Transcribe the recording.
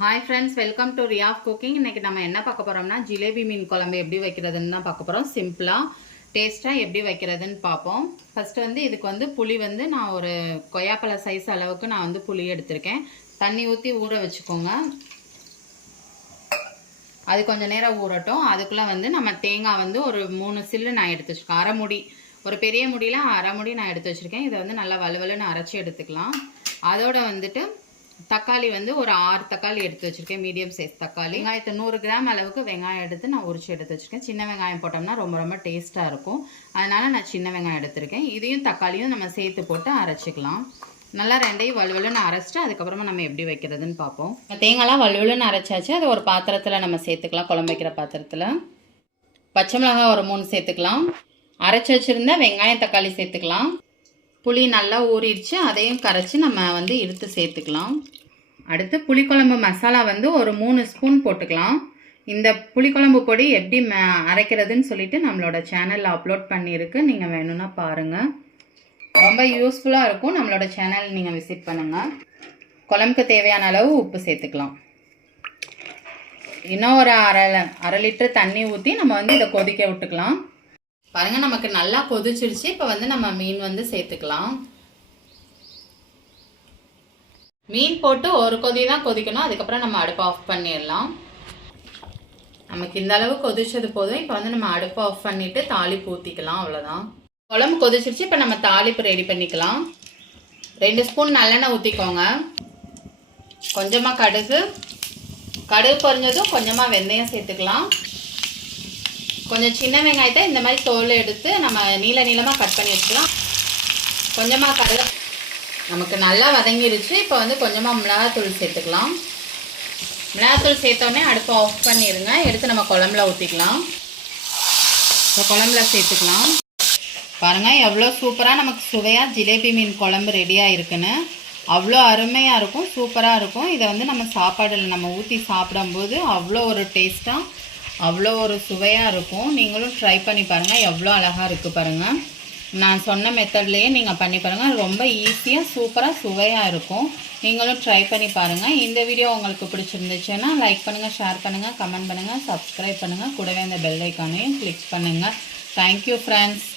Hi friends welcome to Riyaf cooking இன்னைக்கு நம்ம என்ன பார்க்க போகிறோம்னா ஜிலேபி மீன் குழம்பு எப்படி வைக்கிறதுன்னு தான் பார்க்க போகிறோம் சிம்பிளாக டேஸ்ட்டாக எப்படி வைக்கிறதுன்னு பார்ப்போம். ஃபஸ்ட்டு வந்து இதுக்கு வந்து புளி வந்து நான் ஒரு கொய்யாப்பழ சைஸ் அளவுக்கு நான் வந்து புளி எடுத்திருக்கேன். தண்ணி ஊற்றி ஊற வச்சுக்கோங்க. அது கொஞ்சம் நேரம் ஊறட்டும். அதுக்குள்ளே வந்து நம்ம தேங்காய் வந்து ஒரு மூணு சில்லு நான் எடுத்து வச்சுருக்கேன் அரை முடி. ஒரு பெரிய முடியில் அரை முடி நான் எடுத்து வச்சுருக்கேன். இதை வந்து நல்லா வலுவலுன்னு அரைச்சி எடுத்துக்கலாம். அதோட வந்துட்டு தக்காளி வந்து ஒரு ஆறு தக்காளி எடுத்து வச்சுருக்கேன் மீடியம் சைஸ் தக்காளி. வெங்காயத்தை நூறு கிராம் அளவுக்கு வெங்காயம் எடுத்து நான் உரிச்சு எடுத்து வச்சுருக்கேன். சின்ன வெங்காயம் போட்டோம்னா ரொம்ப ரொம்ப டேஸ்ட்டாக இருக்கும். அதனால் நான் சின்ன வெங்காயம் எடுத்திருக்கேன். இதையும் தக்காளியும் நம்ம சேர்த்து போட்டு அரைச்சிக்கலாம். நல்லா ரெண்டையும் வலுவலுன்னு அரைச்சிட்டு அதுக்கப்புறமா நம்ம எப்படி வைக்கிறதுன்னு பார்ப்போம். தேங்காய்லாம் வலுவலுன்னு அரைச்சாச்சு. அதை ஒரு பாத்திரத்தில் நம்ம சேர்த்துக்கலாம் குழம்பு வைக்கிற பாத்திரத்தில். பச்சை மிளகாய் ஒரு மூணு சேர்த்துக்கலாம். அரைச்சி வச்சுருந்தா வெங்காயம் தக்காளி சேர்த்துக்கலாம். புளி நல்லா ஊறிடுச்சு அதையும் கரைச்சி நம்ம வந்து எடுத்து சேர்த்துக்கலாம். அடுத்து புளிக்குழம்பு மசாலா வந்து ஒரு மூணு ஸ்பூன் போட்டுக்கலாம். இந்த புளிக்குழம்பு பொடி எப்படி அரைக்கிறதுன்னு சொல்லிட்டு நம்மளோட சேனலில் அப்லோட் பண்ணியிருக்கு. நீங்கள் வேணும்னா பாருங்கள் ரொம்ப யூஸ்ஃபுல்லாக இருக்கும். நம்மளோட சேனல் நீங்கள் விசிட் பண்ணுங்கள் குழம்புக்கு தேவையான அளவு உப்பு சேர்த்துக்கலாம். இன்னும் ஒரு அரை அரை லிட்டர் தண்ணி ஊற்றி நம்ம வந்து இதை கொதிக்க விட்டுக்கலாம். பாருங்க நமக்கு நல்லா கொதிச்சிருச்சு. இப்போ வந்து நம்ம மீன் வந்து சேர்த்துக்கலாம். மீன் போட்டு ஒரு கொதி தான் கொதிக்கணும். அதுக்கப்புறம் நம்ம அடுப்பு ஆஃப் பண்ணிடலாம். நமக்கு இந்த அளவு கொதிச்சது போதும். இப்போ வந்து நம்ம அடுப்பு ஆஃப் பண்ணிட்டு தாளிப்பு ஊற்றிக்கலாம் அவ்வளோதான் குழம்பு கொதிச்சிருச்சு. இப்போ நம்ம தாளிப்பு ரெடி பண்ணிக்கலாம். ரெண்டு ஸ்பூன் நல்லெண்ணெய் ஊற்றிக்கோங்க கொஞ்சமாக கடுகு. கடுகு பொறிஞ்சதும் கொஞ்சமாக வெந்தயம் சேர்த்துக்கலாம். கொஞ்சம் சின்ன வெங்காயத்தை இந்த மாதிரி தோல் எடுத்து நம்ம நீள நீளமாக கட் பண்ணி வச்சுக்கலாம். கொஞ்சமாக கருக நமக்கு நல்லா வதங்கிருச்சு. இப்போ வந்து கொஞ்சமாக மிளகாத்தூள் சேர்த்துக்கலாம். மிளகாத்தூள் சேர்த்தோடனே அடுப்பை ஆஃப் பண்ணிடுங்க எடுத்து நம்ம குழம்புல ஊற்றிக்கலாம் இப்போ குழம்புல சேர்த்துக்கலாம். பாருங்கள் எவ்வளோ சூப்பராக நமக்கு சுவையாக ஜிலேபி மீன் குழம்பு ரெடியாக இருக்குன்னு. அவ்வளோ அருமையாக இருக்கும் சூப்பராக இருக்கும். இதை வந்து நம்ம சாப்பாடில் நம்ம ஊற்றி சாப்பிடும்போது அவ்வளோ ஒரு டேஸ்ட்டாக அவ்வளோ ஒரு சுவையாக இருக்கும். நீங்களும் ட்ரை பண்ணி பாருங்கள் எவ்வளோ அழகாக இருக்குது பாருங்கள் நான் சொன்ன மெத்தட்லேயே நீங்கள் பண்ணி பாருங்கள் ரொம்ப ஈஸியாக சூப்பராக சுவையாக இருக்கும். நீங்களும் ட்ரை பண்ணி பாருங்கள் இந்த வீடியோ உங்களுக்கு பிடிச்சிருந்துச்சுன்னா லைக் பண்ணுங்கள் ஷேர் பண்ணுங்கள் கமெண்ட் பண்ணுங்கள் சப்ஸ்கிரைப் பண்ணுங்கள் கூடவே அந்த பெல் ஐக்கானையும் கிளிக் பண்ணுங்கள் தேங்க்யூ ஃப்ரெண்ட்ஸ்